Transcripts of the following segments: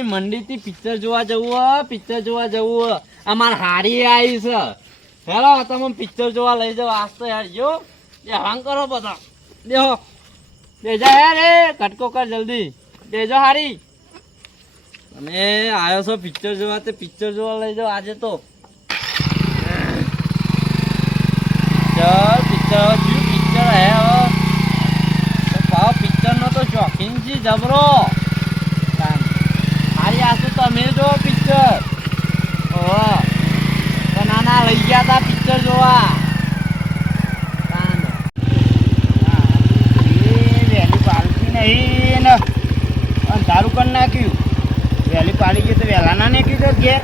હવારોની મંડી થી પિક્ચર જોવા જવું અમાર હારી આવી છે હેલો તમે પિક્ચર જોવા લઈ જાઓ આજ તો યાર જો હંગ કરો બધા દેહો બેજા યાર એ કટકો કર જલ્દી બેજો હારી તમે આવ્યો છો પિક્ચર જોવા તે પિક્ચર જોવા લઈ જાઓ આજે તો પિક્ચર હે પિક્ચર નો તો શોખીન છી જબરો હારી આસુ તમે જો પિક્ચર નાના લઈ ગયા તા પિક્ચર જોવા વહેલી પાલતી નહીં ને અંધારું કરી નાખ્યું વહેલી પાડી ગઈ તો વહેલા ના નાખ્યું તો ઘેર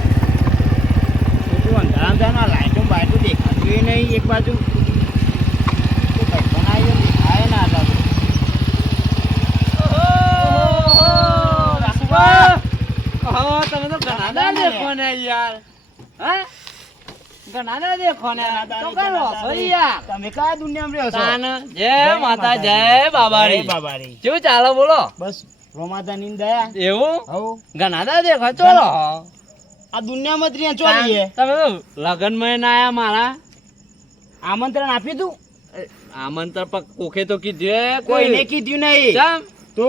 ખોટું અંધારા લાઈટો બાઈટો દેખાતું નહીં એક બાજુ તમે તો ઘણા દેખો ને યાર હા ઘણા દેખો ને તો કરો છો યાર તમે કયા દુનિયામાં રહ્યો છો જય માતા જય બાબારી શું ચાલો બોલો બસ રોમાદાની દયા એવું હવ ઘણા દેખો ચલો આ દુનિયામાં જ રહ્યા ચોરીએ તમે તો લગન માં ના આયા મારા આમંત્રણ આપ્યું તું આમંત્રણ પર કોકે તો કીધું કોઈને કીધું નહીં ચમ તો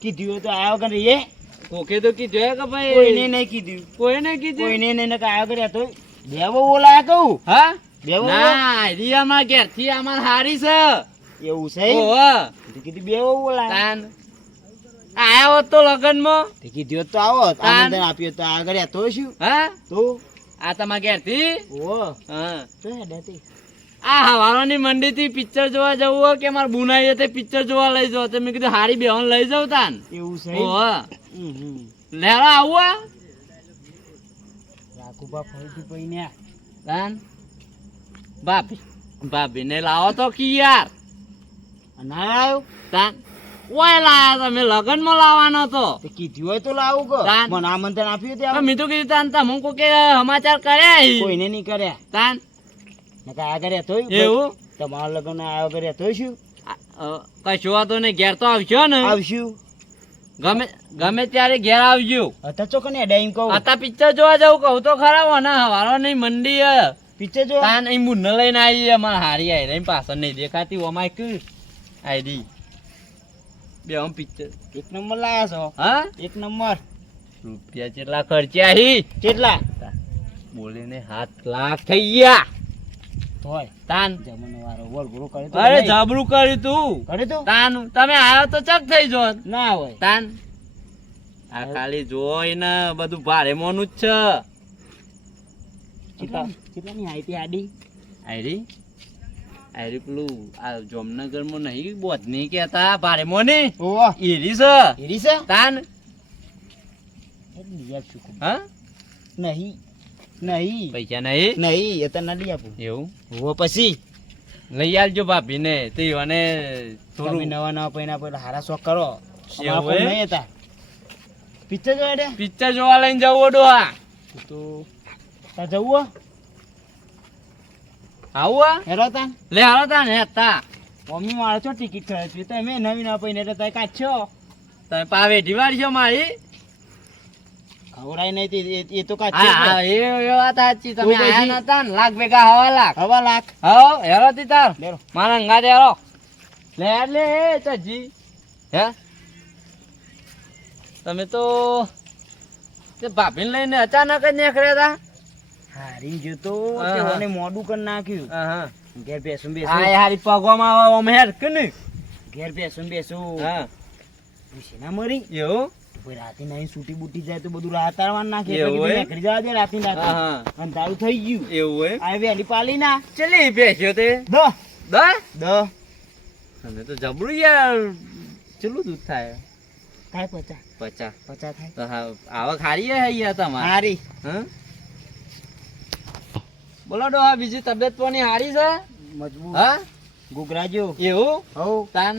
કીધું તો આવ્યો કે રહીએ કોકે તો કીધું કે ભાઈ કોઈને નહીં કીધું કોઈને કીધું કોઈને નહીં આવ્યો કર્યા તો બેવો બોલાયા કહું હા બેવો ના રિયામાં ઘેર થી અમાર હારી છે એવું છે ઓહો કીધું બેવો બોલાયા તાન આયા હોત તો લગન માં કીધું તો આવો આમંત્રણ આપ્યું તો આગળ તો શું હા તો આ તમારા ઘેર થી ઓ હા તો હેડાતી આ હવારોની મંડી થી પિક્ચર જોવા જવું હોય કે મારે બુનાઈ તે પિક્ચર જોવા લઈ જાવ તો મેં કીધું હારી બેહન લઈ જાવ તાન એવું છે ઓહો લેવા આવું રાખુબા ફરીથી પઈને તાન ભાભી ને લાવો તો કી યાર ના આવ્યો તાન ઓય લાયા તમે લગન માં લાવવાનો તો કીધું હોય તો લાવું કે મને આમંત્રણ આપ્યું ત્યાં મેં તો કીધું તાન તમે કોકે સમાચાર કર્યા કોઈને નહીં કર્યા તાન આ કર્યા તો એવું તમારા લગ્ન આવ્યો કર્યા તો શું કશું વાતો ને ઘેર તો આવશો ને આવશું ગમે ત્યારે ઘેર આવજો હતા ચોક ને ડાઈમ કહું હતા પિક્ચર જોવા જવું કહું તો ખરા હોને હવારો નહીં મંડી પિક્ચર જોવા તાન અહીં મુન્ન લઈને આવી અમારે હારી આવી રહી પાછળ નહીં દેખાતી અમાય કે આઈડી બે આમ પિક્ચર એક નંબર લાયા છો હા એક નંબર રૂપિયા કેટલા ખર્ચ્યા હી કેટલા બોલીને 7 લાખ થઈ ગયા તોય તાન જમનો વારો બોલ પૂરો કરી તો અરે જબરું કર્યું તું કરી તો તાન તમે આવ્યો તો ચક થઈ જોત ના હોય તાન આ ખાલી જોઈને બધું ભારે મોનું જ છે કેટલાની આઈટી આડી આયરી પેલું આ જામનગર માં નહીં બોધની કેતા ભારે મોની ઓવા એરી છે તાન હા નહીં પૈસા નહીં એ તો ના લઈ આપું એવું ઓ પછી લઈ આલજો ભાભી ને તે અને થોડું નવા પૈના પેલા હારા શોખ કરો એવું હે? નહીં હતા પિક્ચર જોવા દે પિક્ચર જોવા લઈને જવું ડોહા તો તા જવું આવું હેરો તા લે હાલો તા ને તા મમ્મી મારે છો ટિકિટ ખર્ચવી તમે નવી ના પૈને એટલે તમે કાઢશો તમે પાવે ઢીવાડશો મારી ખવડાય નહીં એ તો હા કાઢશો હા એ વાત સાચી તમે તો પછી? આયા નતા ને લાખ ભેગા 1.5 લાખ 1.5 લાખ હો હેરો તી તાર લેરો મારા અંગા દેરો લે લે એ તજી હે તમે તો તે ભાભીને લઈને અચાનક જ નીકળ્યા હતા હારી જતો હા, તે હા. મને મોડું કરી નાખ્યું હા ઘેર બેસું હા હારી પગોમાં આવે ઓમ હેર કે નહીં ઘેર બેસું હા ના મરી એવું કોઈ રાતે નહીં છૂટી બૂટી જાય તો બધું રાત તારવાનું નાખે એવું એટલે હે? નીકળી જવા દે રાતે હા હા અંધારું થઈ ગયું એવું હે આ વહેલી પાલી ના ચલી બેસ્યો તે દહ દા તમે તો જબરું યાર ચેટલું દૂધ થાય થાય 50 50 થાય તો હા આવક હારી હે યાર તમારે હારી હા બોલો ડોહા બીજી તબિયત પોની હારી છે મજબૂત હા ગુગરાજો એવું હો તાન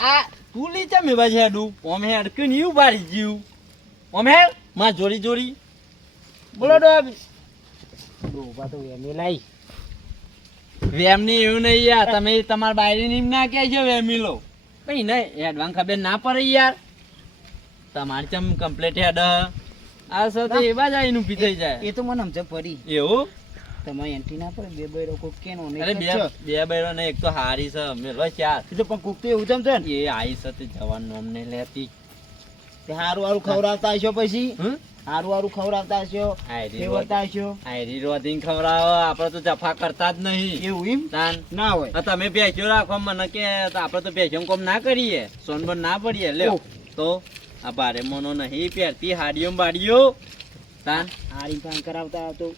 આ તું લી ચમે બાજે હેડું ઓમ હેડ કે નીવ બારી જીવ ઓમ હેડ માં જોરી બોલો ડોહા ડોબા તો એમે લાઈ વેમની એવું નહીં યાર તમે તમારા બાયરી ની ના કહે છે વેમી લો કઈ નહીં એડવાન્સ ખબર ના પડે યાર તમારી ચમ કમ્પ્લીટ હેડ આ સાથે એવા જ આઈનું પી થઈ જાય એ તો મને સમજ પડી એવું તમારી એન્ટ્રી ના પડે બે બૈરો કોક કેનો ને અરે બે બૈરો ને એક તો હારી છે મેલો ચાર એ તો પણ કોક તો એવું જમશે ને એ આઈ છે તે જવાન નોમ ને લેતી તે હારું હારું ખવડાવતા હશો પછી હારું હારું ખવડાવતા હશો આયરી ફેવરતા હશો આયરી રોધીને ખવડાવો આપણે તો જફા કરતા જ નહીં એવું એમ તાન ના હોય આ તમે બેસ્યો રાખો મને કે આપણે તો બેસ્યો કોમ ના કરીએ સોનબન ના પડીએ લ્યો તો આ ભારે મોનો નહીં પહેરતી હાડીઓ બાડીઓ તાન હારી કામ કરાવતા તો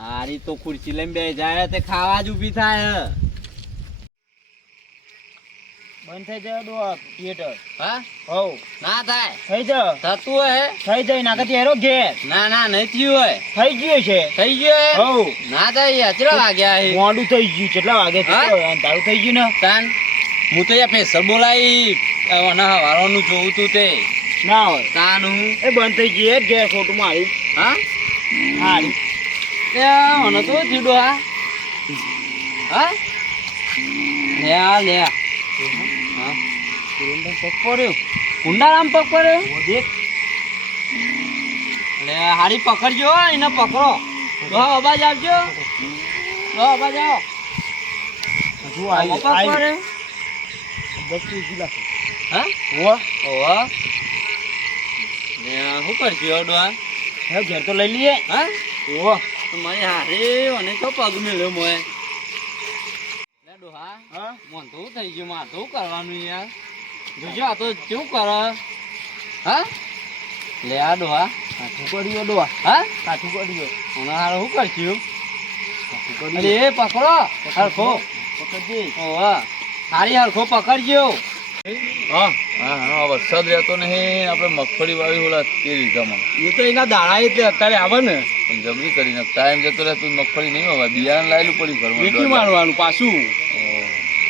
હારી તો ખુરશી લઈને બે જાય તે ખાવા જ ઊભી થાય બંધ થઈ જાય ડો થિયેટર હા હો ના થાય થઈ જાય થતું હે થઈ જાય નાકતી હેરો ઘેર ના ના નહીં થયું હોય થઈ ગયું છે થઈ ગયો હે હો ના થાય કેટલા વાગ્યા હે મોડું થઈ ગયું કેટલા વાગે છે હા? તારું થઈ ગયું ને તાન હું તો યાર ફેસર બોલાવી અને હવારોનું જોઉં તું તે ના હોય તાન હું એ બંધ થઈ ગઈ હેડ ઘેર ખોટું માર્યું હા હારી એ મને તો જીડો હા હા લે આ લે હા સુરેન્દ્ર પગ પડ્યો કુંડારામ પગ પડ્યો દેખ લે હારી પકડજો એને પકડો તો અવાજ આવજો તો અવાજ આવો હજુ આવો પગ આવી પડ્યો બસ્તી જિલ્લા હા ઓવા ઓવા લે શું કરજો અડવા હે ઘેર તો લઈ લઈએ હા ઓવા તો મારી હારે અને તો પગ મેલ્યો મોય લે ડોહા હા મન તો થઈ ગયું માર તો કરવાનું યાર જોજો આ તો શું કરે હા લે આ ડોહા કાઠું પડ્યો ડોવા હા કાઠું પડ્યો મને હારે શું કરશું કાઠું અરે એ પકડો હરખો પકડજે ઓવા હારી હરખો પકડજો હા હા હા વરસાદ રહેતો નહીં આપણે મગફળી વાવી ઓલા તે વીઘામાં એ તો એના દાડા એટલે અત્યારે આવે ને પણ જબરી કરીને ટાઈમ જતો રહે તો મગફળી નહીં વાવાય બિયારણ લાયેલું પડ્યું ઘરમાં વેચી મારવાનું પાછું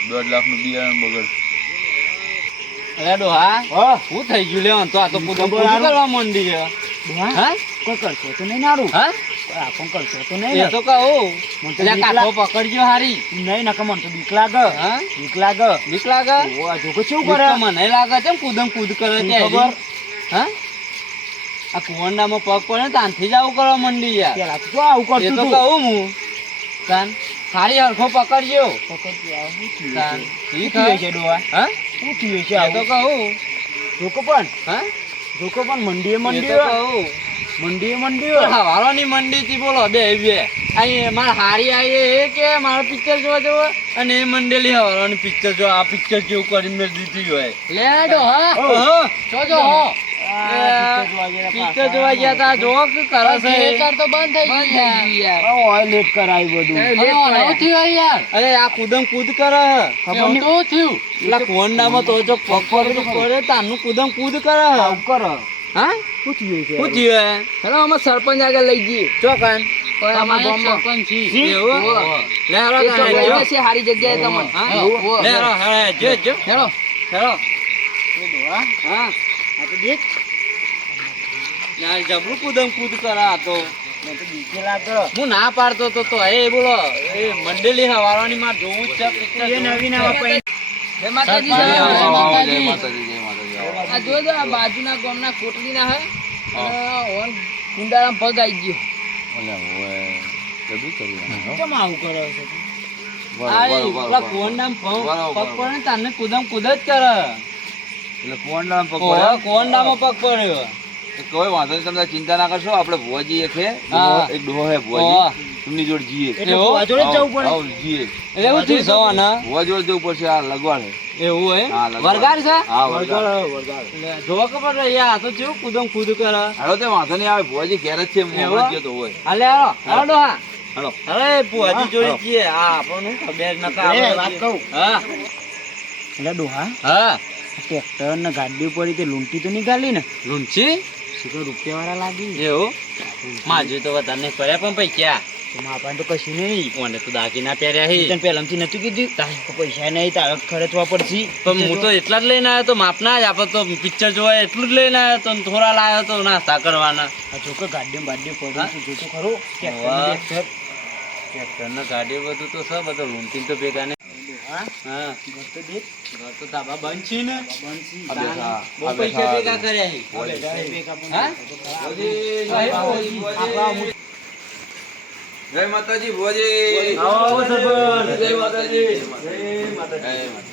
1.5 લાખનું બિયારણ બગડ અરે ડોહા હા શું થઈ ગયું લેવાનું તો આ તો કુદમ ખબર હારું. કરવા માંડી છે ડોહા હા કોઈ કરશો તો નહીં નારું હા આપણ કરશો તો નહીં એ ને તો કહું મને તો એટલે બીક કાઠો પકડજો હારી નહીં નકા મને તો બીક લાગે હા બીક લાગે બીક લાગે ઓવા જોકો કેવું બીક કરે તો મને લાગે છે કુદમ કૂદ કરે શું તે ખબર? હા આ કુવંડામાં પગ પડે ને તાનથી જ આવું કરવા માંડી યાર પેલા તો આવું એ કરતું તો તું કહું હું તાન હારી હરખો પકડજો પકડજે, આ શું થયું તાન છે? ઠીક શું થયું હે? છે ડોહા હા શું થયું છે એ તો આવું કહું જોકો પણ હા જોકો પણ મંડીએ એ તો મંડીએ કહું મંડીએ મંડીએ હવારોની મંડી થી બોલો બે અહીં મારે હારી આવી એ કે મારે પિક્ચર જોવા જવું અને એ મંડેલી હવારોની પિક્ચર જો આ પિક્ચર જેવું કરી મેં દીધી હોય લેડો હા જોજો હો પિક્ચર જોવા ગયા તા જો કે કરે છે તો બંધ થઈ ગયું યાર ઓય લેટ કરાય બધું અરે આ કુદમ કૂદ કરે ખબર નહીં તો થયું પેલા કોંડામાં તો જો પગ પડે તાનું કુદમ કૂદ કરે આવું કરો હા શું થયું છે શું થયું હેલો અમે સરપંચ આગળ લઈ જઈએ ચોકન હારી જગ્યાએ તમને આ તો દેખ જબરું કુદમ કૂદ કરા તો મને તો બીકે લાગે હું ના પાડતો તો એ બોલો એ મંડેલી હવારોની માં જોવું જ છે picture એ નવીન આવા પૈ જય માતાજી જય જય માતાજી. માતાજી. આ જોજો આ બાજુના ગામના કોટલીના હે ઓન કુંડાળામાં પગ આવી ગયો કેમ આવું કરે છે આ એ પેલા કોંડામાં પગ પડે ને તાને કુદમ કૂદ જ કરે ઓહો, કોંડામાં પગ પડ્યો કોઈ વાંધો નહીં તમે ચિંતા ના કરશો આપણે ભુવાજી એક હે હા. એક ડોહો હે ઓહો. ભુવાજી એમની જોડે જીએ એટલે એવો? ભુવા જોડે જ જવું પડે આવ જીએ એટલે એવું થયું સવાના ભુવા જોડે જવું પડશે આ લગવાડ હે એવું હોય હા, લગવાડ. વરગાડ છે હા વરગાડ. એટલે જોવા ખબર રહે યાર આ તો કેવું કુદમ કૂદ કરે હાલો તે વાંધો નહીં આવે ભુવાજી ઘેર જ છે હું એવો? હમણાં જ ગયો તો હોય હાલે હાલો હાલો ડોહા હાલો અરે પુઆજી હા, જોઈ હાલો. જઈએ આ આપણને ખબર નતા એ આપણે વાત કહું હા એટલે ડોહા હા ટ્રેક્ટર ને ગાડી પડી તે લૂંટી તો નીકાળી ને લૂંચી શું રૂપિયા વાળા લાગી એવું માજુ તો વધારે નહીં પડ્યા પણ પૈસા તો માપાને તો કશું નહીં મને તો દાગીના પહેર્યા હી તને પહેલાથી નતું કીધું તો પૈસા નહીં તારે ખર્ચવા પડશે પણ હું તો એટલા જ લઈને આવ્યો તો માપના જ આપણે તો પિક્ચર જોવા એટલું જ લઈને આવ્યો તો થોડા લાવ્યો તો નાસ્તા કરવાના આ જોકે ગાડીમાં બાડીઓ પડી હા? તું જોતો ખરો વાહ. ટ્રેક્ટર ટ્રેક્ટર ને ગાડી બધું તો સબ બધું લૂંટીને તો ભેગા ને હા હા ઘર તો દેખ ઘર તો તાબા બંધ છે ને બંસી આ બેઠા, બહુ આ પૈસા બેઠા. ભેગા કર્યા છે. આ બેઠા એ ભેગા પણ હા? ભોજી, ભોજી, ભોજી. જય માતાજી ભોજી. આવો સરપંચ જય માતાજી. જય માતાજી જય માતાજી.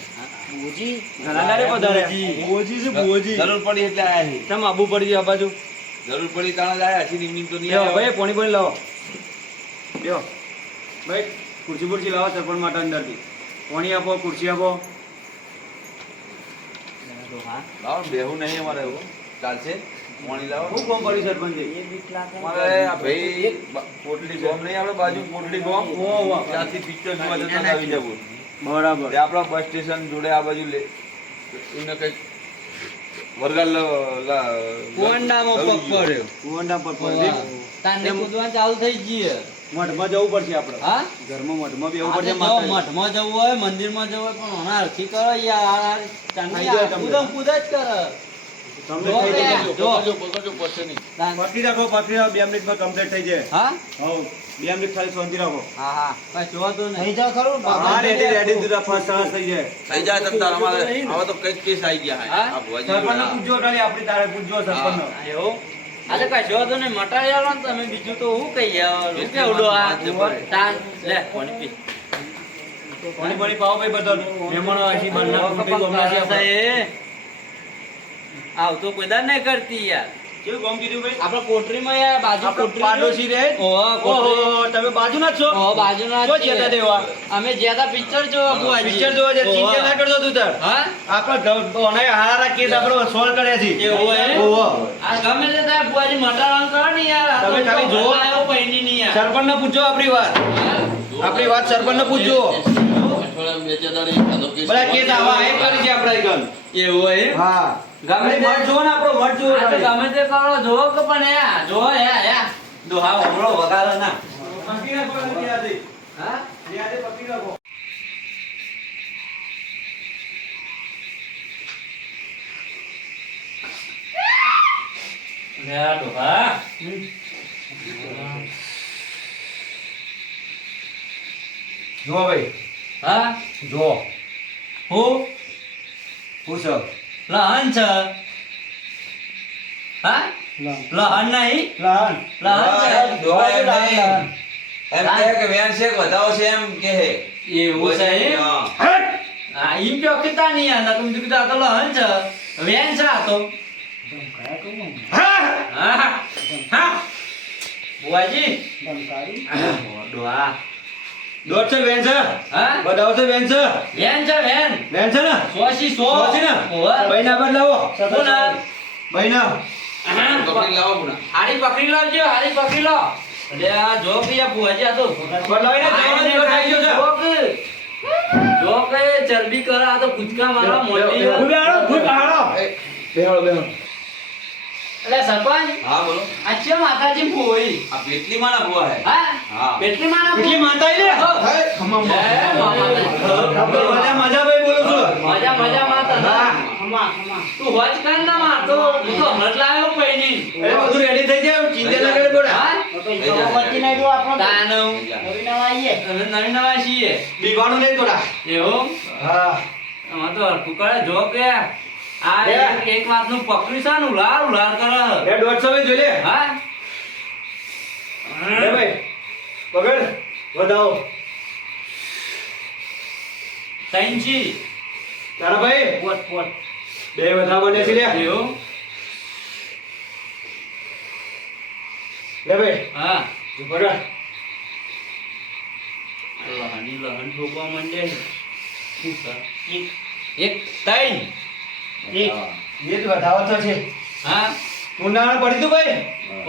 બોજી ઘણા દાડે પધાર્યા બોજી છે બોજી જરૂર પડી એટલે આયા છીએ. તમ આબુ પડી આ બાજુ જરૂર પડી તાણા જ આયા છીએ, નિમિત્ત તો નહીં લ્યો આવ્યો. ભાઈ પાણી પાણી લાવો લ્યો ભાઈ ખુરશી બુરશી લાવો સરપંચ માટે અંદરથી પાણી આપો ખુરશી આપો લાવો, બેહું નહીં અમારે એવું. ચાલશે? પાણી લાવો. શું કોમ પડ્યું સરપંચ અમારે આ ભાઈ પોટલી ગોમ નહીં, આપણે બાજુ પોટલી ગોમ. ઓહો. ત્યાંથી પિક્ચર જોવા જતા આવી જવું. બરાબર તે આપણા બસ સ્ટેશન જોડે આ બાજુ એને કઈક વરગાડ કુંડામાં પગ પડ્યો. કુંડા પર પડી તાને કૂદવાનું ચાલુ થઈ ગયું. મઠમાં જવું પડશે આપણે હા? ઘરમાં મઠમાં બેવું આપણે પડશે જો મઠમાં જવું હોય, મંદિરમાં જવું હોય, પણ હમણાં અરખી કરો યાર. ચાંદી થઈ જાય તમને. કૂદમ કૂદ જ કરે. તમને જો થઈ રે. જાય જો. પકડજો પડશે નહીં. પકડી રાખો 2 મિનિટમાં કમ્પ્લીટ થઈ જાય હા? હવ 2 મિનિટ ખાલી શાંતિ રાખો હા હા કઈ જોવાતું નહીં. થઈ જાવ ખરું હા રેડી દીધા ફર્સ્ટ ક્લાસ થઈ જાય થઈ જાય તમ તાર અમારે હવે તો કઈક કેસ આવી ગયા હા? આ ભુવાજી સરપંચને જોડે. પૂછજો ખાલી આપણી તારે પૂછજો સરપંચને એવું? આજે કઈ જોવાતું નહીં. મટાડી આવો ને તમે, બીજું તો હું કહી આવો. શું કેવડો આ? તાન લે પાણી પી. પાણી પાણી પાવો ભાઈ બધા મહેમાનો હજી બહારના મોટી ગોમનાથી આપણે આવતો કોઈ દાડ નહીં કરતી યાર. કેવું ગામ કીધું ભાઈ આપડે કોટરીમાં યાર બાજુ આપણો કોટરી પાડોશી રહે ઓહો, કોટરી. ઓહો તમે બાજુના જ છો ઓહો, બાજુના જ તો છીએ. જતા દેવા અમે જ્યાં તા પિક્ચર જોવા બુઆજી. પિક્ચર જોવા જાય ચિંતા ના કરજો તું તાર હા? આપણે ઓને હારા કેસ આપણે સોલ્વ કર્યા છે એવું હોય? ઓહો આ ગમે તે થાય બુઆજી મટાડવાનું કરો ને યાર. આ તમે તો ખાલી જોવો. આવ્યો પૈણી નહીં યાર. સરપંચને પૂછજો આપણી વાત આપણી વાત સરપંચને પૂછજો અઠવાડિયામાં બે ચાર દાડે એકાદો કેસ બધા કેસ આવા એ કરી છે આપણે આગળ એવું હોય? હા ગમે તે- મત જુઓ ને આપણો મત જુઓ આ તો ખાલી. ગમે તે કરો જોવો કે પણ યા જોવો યા દોહા ઓગળો વગાડો ના. પકડી રાખો એની યાદી. હા? યાદી પકડી રાખો લે આ દોહા. જુઓ ભાઈ હા? જુઓ હું પૂછો લહન છે. હા? લહન નહીં? લહન લહન છે. દોહા એમ નહીં. એમ કહે કે વેણ છે કે વધાવો છે એમ કહે. એવું છે એમ? હા. હા, ઈમ કયો કીધા નહીં યાર. નકર મેં કીધું આ તો લહન છે. વેન છે આ તો. હા? હા? બુઆજી. ડોહા. દોઢ છે વેન છે હા? બધાઓ છે વેન છે વેન છે વેન. વેન છે ને 100 સો. સોચી ને ઓવે. ભાઈ ના બાદ લાવો કોણ આ? ભાઈ ના પકડી લાવો પુના. હારી પકડી લાવજો, હારી પકડી લો. અરે આ જો કે આ બુઆજી આ તો બદલાવીને જવાનો દિવસ આવી ગયો છે જો કે ચરબી કરે આ તો કૂદકા મારવા મોટી. ફૂલ બેહાડો ફૂલ બેહાડો બેહાડો બેહાડો. એટલે સરપંચ હા બોલો. આ છે માતાજી ભોઈ. આ પેટલી માના ભુવા હે. હા? હા. પેટલી માના એટલી માનતા લે હે, ખમમ. મજા મજા ભાઈ બોલું છું મજા મજા માતા હા. તું હોજ કર ના મારતો હું તો હમણાં જ લાવ્યો પૈણી. અરે બધું રેડી થઈ જાય ચિંતા ના કરે બોલા હા? થઈ જાય. તાનું. અમે નવી નવા છીએ. બીવાનું નહીં થોડા એવું? હા આમાં તો હરખું કરે જો કે આ બે. એક વાતનું પકડ્યું છે ને ઉલાર ઉલાર કરે. લે 150 ભાઈ જોઈ લે હા? લે ભાઈ પકડ વધાવો તૈનજી. તારા ભાઈ પોટ પોટ. બે વધાવો બને છે લે એવું? લે ભાઈ હા. તું પકડ લહની લહન ઠોકવા માંડે. શું કર? એક તૈન. એક એ જ વધાવો તો છે હા? ઉનાળા પડી તું ભાઈ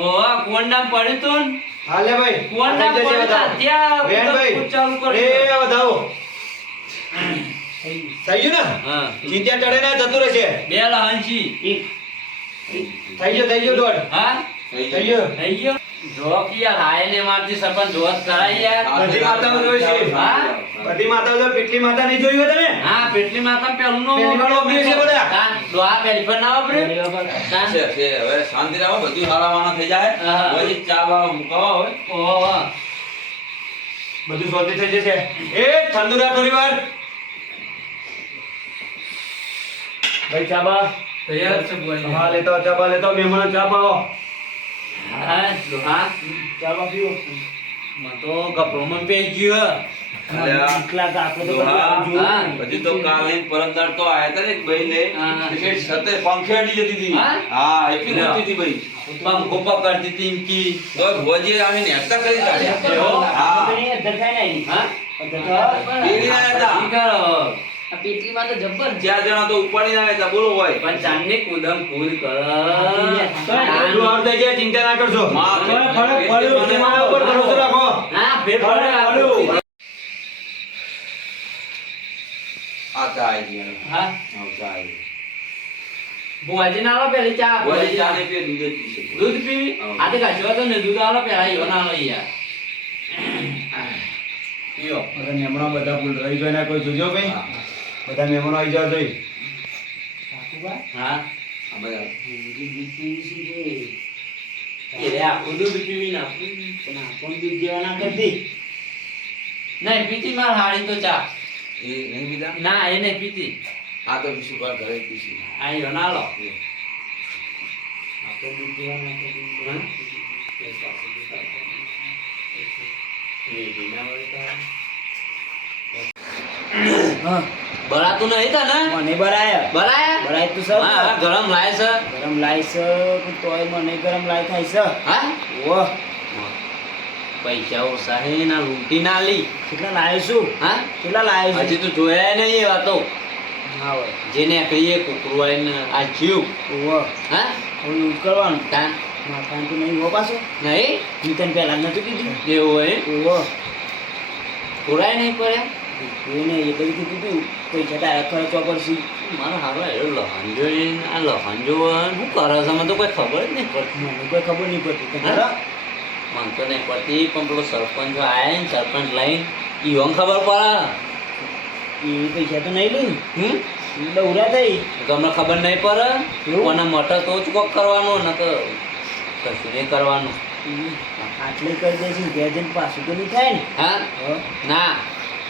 ઓવા કોંડામ પડ્યું તું ને? હા લે ભાઈ કોંડામ થઈ જશે પડ્યું તા વધાવો. ત્યાં વેણ ભાઈ કૂદ ચાલુ એ કર્યું. વધાવો થઈ ગયું ને હા. ચિંતા ટળે ના જતું રહેશે બે લહનજી. થઈ ગયો દોઢ હા? થઈ ગયો થઈ ગયો? જો કે યાર હાય ને મારથી સરપંચ જોત કરાય યાર. બધી માતાઓ જોઈ છે હા? બધી માતાઓ જો પીટલી માતા નહીં જોઈ હોય તમે હા, પેટલી માતા પેલું નો પહેલી વાર વાપર્યું છે બધા. તાન ડોહા પહેલી વાર ના વાપર્યું? તાન. છે છે હવે શાંતિ રાખો બધું હારાવાના થઈ જાય. હા. પછી ચા બા મુકાવા હોય. ઓહો. બધું શાંતિ થઈ જશે એ ઠંડુ રાખ થોડી વાર ભાઈ ચા બા તૈયાર છે બોય હા લેતો ચા બા લેતો મહેમાનો ચા પાવો હા ડોહા ચા બા પીવો મને તો ગભરોમણ પે ગયો અલ્યા, એટલા તો આપણે તો ડોહા, જોયું. હા. હજી તો કાલે પરમદાર તો આયા હતા ને એક ભાઈ લે હા. તે કઈ સતે પંખે અડી જતી હતી હા? હા એટલી લ્યો. મોટી હતી ભાઈ પંખો પકડતી તીમકી તો ભોજે આવીને હેરતા કરી કાઢ્યા એવો? હા આપણે અહીંયા અધર થાય ને અહીં. હા અધર થાય. પેલી આયા હતા. ઈ કરો. આ પેટીમાં તો જબ્બર છે. 4 જણા તો ઉપાડીને આયા હતા બોલો હોય પણ ચાંદની કુદમ કુદ કર એટલું હારું થઈ જાય, ચિંતા ના કરશો હા, ફરક પડ્યો, તમારા ઉપર ભરોસો રાખો. હા ફેર પડે પડ્યું. આ ચા આવી ગઈ હા હા ચા આવી ભુવાજી ના આલો પેલી ચા બોલે ચા ને પીએ દૂધ જ પીશે દૂધ પીવી હા. આ તો કાચવા તો ને દૂધ આલો પેલા ઈઓ ના આલો યાર પીઓ બધા મહેમાનો બધા ફૂલ રહી ગયો ના કોઈ જોજો ભાઈ હા. બધા મહેમાનો આવી જાવ જોઈ હા આ બધા એ રે આખું દૂધ પીવી ના નહીં પીતી માર હાડી તો ચા એ નહીં પીધા ના એ નહીં પીતી આ તો પીશું બાર ઘરે જ પીશું આ ઈઓ ના આલો બરાતું નહીં તા ને મને બરાયા બરાયા બરાય તો સર હા હા, ગરમ લાય છે ગરમ લાય છે પણ તોય મને ગરમ લાય થાય છે હા ઓહ પૈસા ઓછા હે ના લૂંટી ના લી કેટલા લાયો છું હા કેટલા લાયો છું હજી તો જોયા નહીં એ વાતો હા હોય જેને કહીએ કુકરું આવીને આ જીવ ઓહ હા હવે યુઝ કરવાનું તાન માથાને તો નહીં હો પાછો નહીં હું તને પહેલા જ નતું કીધું એવું હોય ઓહ થોડાય નહીં પડ્યા એને એ બધું કીધું તું પૈસા તારા ખર્ચવા પડશે મારો હારો એવો લહંજો આ લહંજો શું કરે છે મને તો કોઈ ખબર જ નહીં પડતી મને કોઈ ખબર નહીં પડતી તને હા? ખરા? મને તો નહીં પડતી પણ પેલો સરપંચ આયા ને સરપંચ લઈને ઈવન ખબર પડે એ પૈસા તો નહીં લઈ હમ દৌરા થઈ તમને ખબર નહીં પડે એવું? કોને મટર તો જ કોક કરવાનું ને કશું નહીં કરવાનું આટલે કરી દઈશું ત્યાં જઈને પાછું તો નહીં થાય ને હા હા ના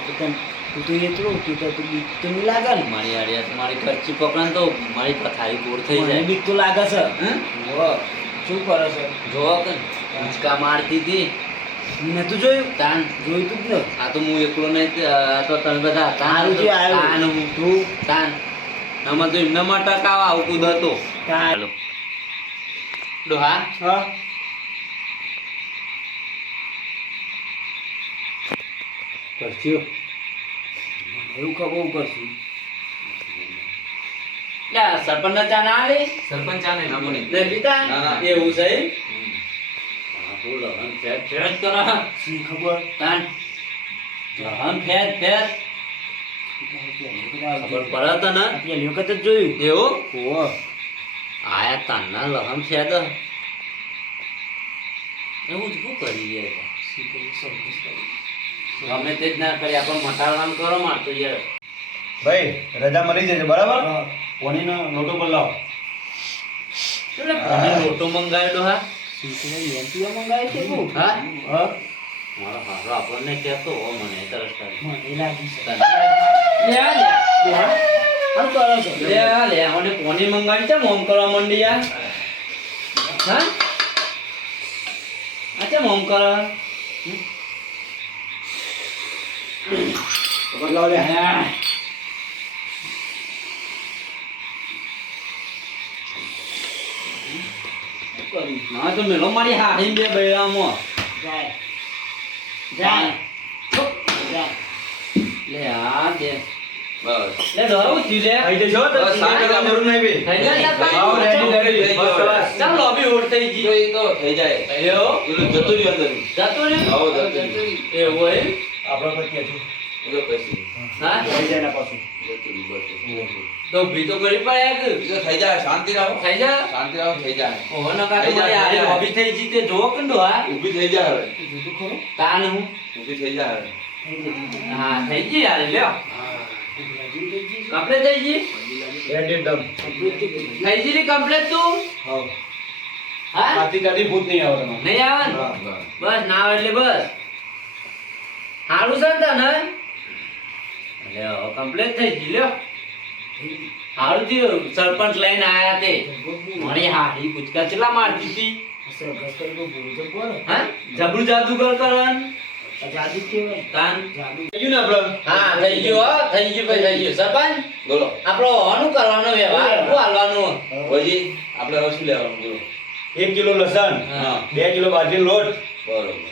તો તને તું તો એટલું તું તો બીક તો નહીં લાગે ને મારી આડિયા મારી ખર્ચી પકડે તો મારી પથારી પૂર થઈ મને જાય બીક તો લાગે છે હમ? હો શું કરે છે જોવો કે હિંચકા મારતી હતી મેં નતું જોયું તાન જોયું તું જ ને આ તો હું એકલો નહીં આ તો તમે બધા તારું જે આવ્યું. તાન હું તું તાન આમાં તો એમના માટે ટકાવા આવું કુદ હતો તાર ડોહા હા કરશું એવું ખબર કરશું લે સરપંચ ના ચા ના આલે સરપંચ ચા નહીં ના બને લે પીતા ના, ના. એવું છે હા બોલો હમ ફેર ફેર કરો શી ખબર તાન હમ ફેર ફેર ખબર પડે તો ને પહેલી વખત જ જોયું એવું ઓહ આયા તાનના લહમ ફેદ એવું જ શું કરીએ ગમે તે જ ના કરી આપણે મટાડવાનું કરો મારતો યાર ભાઈ રજા મળી જશે બરાબર કોનીનો લોટો પર લાવો એટલે કોની રોટો મંગાવ્યો હા મંગાવી છે બહુ હા હા મારો હારો આપણને કહેતો હો મને તરસ મને લાગી છે લે આ લે હાલ કરો છો લે આ લે મને કોની મંગાવી છે મોમ કરવા માંડી યાર હા અચ્છા મોમ કરવા બદલાવ લે હા ના તો મેલો મારી હાડી બે બૈરામાં જાય જાય જાય લે આ દે બસ લે દોરું થયું લે થઈ જશો તો બસ સારી કામ જરૂર નહીં બી થઈ ગયા ને? આવો રેડી રેડી થઈ ગયો. બસ ચાલ લોબી ઓટ થઈ ગઈ તો એ તો થઈ જાય એવો પેલું જતું રહ્યું અંદર જતો ને આવો જતું રહ્યું. એવું હોય આપણો પત્યા છે એ તો કશું હા થઈ જાય ના પાછું જતું રહ્યું બસ. તો ભી તો કરી પડ્યા કે એ તો થઈ જાય શાંતિ રાખો થઈ જા શાંતિ રાખો થઈ જાય ઓહો નકા તો થઈ જાય, મારી થઈ હારી જાય. લોબી થઈ ગઈ તે જોવો કંડો હા ઊભી થઈ જાય હવે જોતું ખરો તાન હું ઊભી થઈ જાય હવે થઈ જતી હા થઈ ગઈ યાર લ્યો કમ્પ્લીટ થઈ ગઈ રેડી એકદમ થઈ ગઈ ને કમ્પ્લીટ તું હા હા આથી કદી ભૂત નહીં આવે તમારે નહીં આવે ને હા. બસ ના આવે એટલે બસ સારું છે ને તને લ્યો કમ્પ્લીટ થઈ ગઈ લ્યો હારું થયું સરપંચ લઈને આયા તે મારી હારી કૂચકા ચેટલા મારતી હતી હા જબરું જાદુગર કરન જાદુ કેવાય તાન થઈ ગયું ને આપણે હા થઈ ગયું હો થઈ ગયું ભાઈ થઈ ગયું સરપંચ બોલો આપણો હનું કરવાનો વ્યવહાર શું હાલવાનું ભાઈજી આપણે હવે શું લેવાનું બોલો 1 કિલો લસણ હા 2 કિલો બાજરી લોટ બરોબર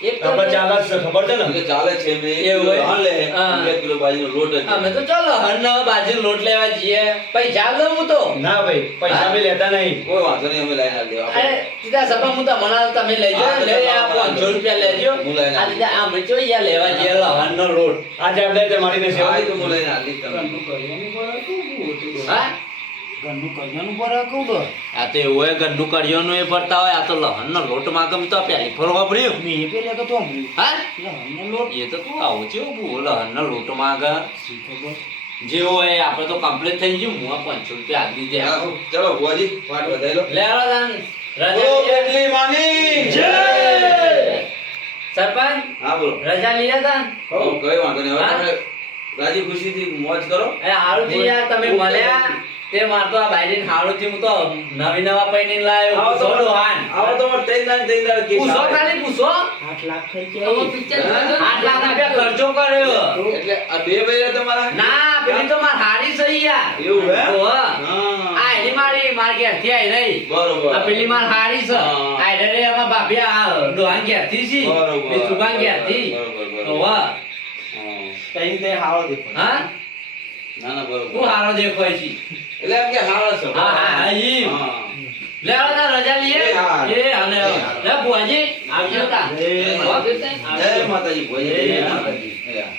એક તો આપણે ચાલે છે ખબર છે ને તો ચાલે છે મેં 1 એવું કિલો હોય? ધાન લે હા. 2 કિલો બાજરીનો લોટ જ અમે તો ચાલો હરનો બાજરી લોટ લેવા જઈએ પૈસા લઉં હું તો ના ભાઈ પૈસા બી લેતા નહીં કોઈ વાંધો નહીં અમે લઈને આલી દેવા અરે સીધા સભા હું તો મનાવ તમે લઈ જાઓ લે આ 500 રૂપિયા લેજો હું લઈને આ સીધા આ મચો યા લેવા જઈએ હરનો લોટ આ જવાબદારી તમારી ને હા, સેવા એ તો હું લઈને આલી તમને હા ઘરનું કરિયાનું પર કહું તો આ તો એવું હોય ઘરનું કરિયાનું એ ભરતા હોય આ તો લહનનો લોટ માગમ તો પહેલી ફર વાપર્યું મેં એ પેલે તો સાંભળ્યું હા લહણનો લોટ એ તો તું આવું છે લહનનો લોટ માગ શી ખબર જેવો હોય આપણે તો કમ્પ્લીટ થઈ ગયું હું આ 500 રૂપિયા આપી દે હા, ચલો ભુવાજી પાઠ વધારી લો લે આવો તાન રજા બોલો લઈએ. કેટલી માની સરપંચ હા બોલો રજા લઈએ તાન હો, કઈ વાંધો નહીં હવે હા? તમે રાજી ખુશીથી મોજ કરો એ હારું થી યાર તમે મળ્યા તે માર તો આ બાયરીન હારું થી હું તો નવી નવા પૈણી લાયો આવો તો પૂછો ડોહાન. આવો તો મારે ત્રણ દાડે કેસ પૂછો આવે. ખાલી પૂછો 8 લાખ થઈ તમે ગયા પિક્ચર જોજો. 8 લાખ રૂપિયા ખર્ચો કર્યો એટલે આ બે ભાઈઓ તમારા ના પેલી તો માર હારી સહી યાર એવું હે? ઓહો. હા. આ એની મારી માર ઘેરથી આઈ રહી બરોબર આ પેલી માર હારી છે હા. આ રે આમાં ભાભી આ ડોહાન ઘેરથી છી બરોબર. એ સુગાન ઘેરથી બરોબર, બરોબર. ઓહો. હા. હા ના ના બરોબર તું હારો દેખાય છે એટલે એમ કે હારો છે હા હા ઈ હા. લે આવો તાન રજા લઈએ એ હા. એ અને લે બુઆજી આવજો તા જય આવજો તાન. જય માતાજી ભુવાજી, જય જય માતાજી. એ હા.